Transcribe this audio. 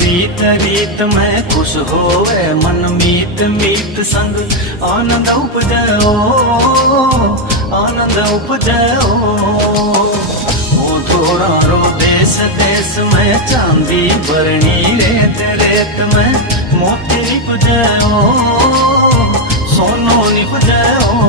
रीत रीत में खुश होवे मन मीत मीत संग आनंद उपजो आनंद उपजो। ओ थोड़ा रो देश देश में चांदी भरणी रेत रेत में मोती निपजो सोनो निपजो।